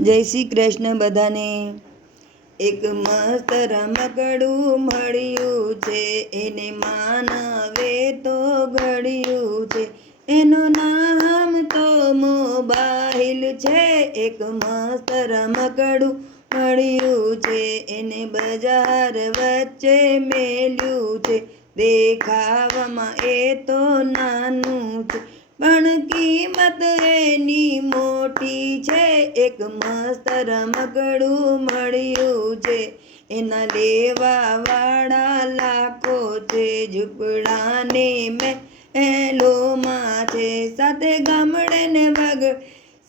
જય શ્રી કૃષ્ણ બધાને. એક મસ્ત રમકડું મળ્યું છે, એને માનવે તો ઘડ્યું છે. એનું નામ તો મોબાઈલ છે, એક મસ્ત રમકડું મળ્યું છે, એને બજાર વચ્ચે મેલ્યું છે. દેખાવામાં એ તો નાનું છે. પણ કિંમત એની મોટી છે. એક મસ્ત રમકડું મળ્યું છે. એના લેવા વાળા લાખો છે. ઝૂંપડાને એલોમાં છે. સાથે ગામડે ને વગર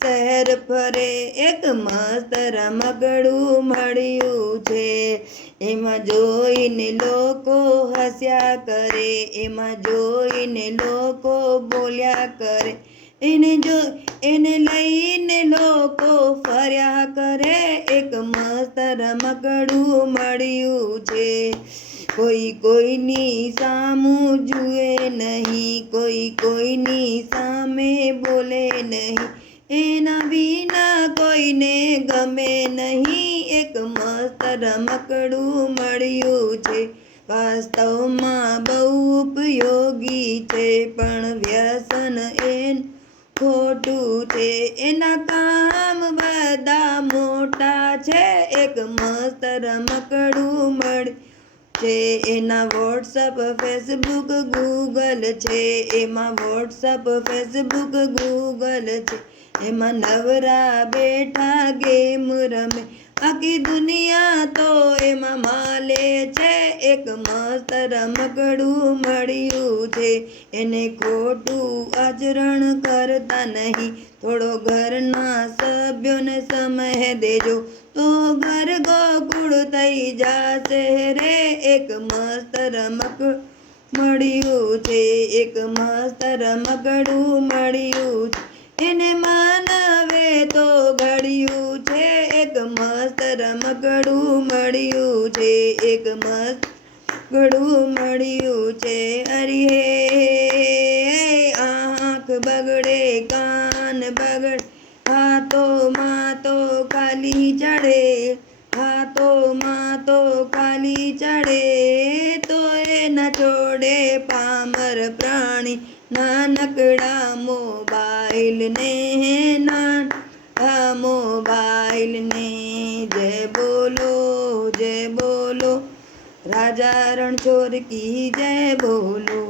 શહેર ફરે એક મસ્ત રમકડું મળ્યું છે. એમાં જોઈને લોકો હસ્યા કરે, એમાં જોઈને લોકો બોલ્યા કરે. એને જો, એને લઈને લોકો ફર્યા કરે, એક મસ્ત રમકડું મળ્યું છે. કોઈ કોઈની સામું જુએ નહીં, કોઈ કોઈની સામે બોલે નહીં. એના વિના કોઈને ગમે નહીં. એક મસ્ત રમકડું મળ્યું છે. વાસ્તવમાં બહુ ઉપયોગી છે, પણ વ્યસન એન ખોટું છે. એના કામ બધા મોટા છે. એક મસ્ત રમકડું મળ્યું છે. એના વોટ્સઅપ, ફેસબુક, ગૂગલ છે. એમાં વોટ્સઅપ, ફેસબુક, ગૂગલ છે. એમાં નવરા બેઠા ગેમ રમે. આખી દુનિયા તો એમાં માલે છે. એક મસ્ત રમકડું મળ્યું છે. એને ખોટું આચરણ કરતા નહીં. થોડો ઘરના સભ્યોને સમય દેજો. તો ઘર ગોકુળ થઈ જાશે રે. એક મસ્ત રમક મળ્યું છે. એક મસ્ત રમકડું મળ્યું મસ્ત રમકડું મળ્યું છે, એક મસ્ત ઘડું મળ્યું છે. અરે આંખ બગડે, કાન બગડે હાથોમાં તો ખાલી ચડે હાથોમાં તો ખાલી ચડે, તો એના છોડે પામર પ્રાણી, નાનકડા મોબાઈલને નાન આ મોબાઈલને. જય રાજા રણછોડ કી જય બોલો?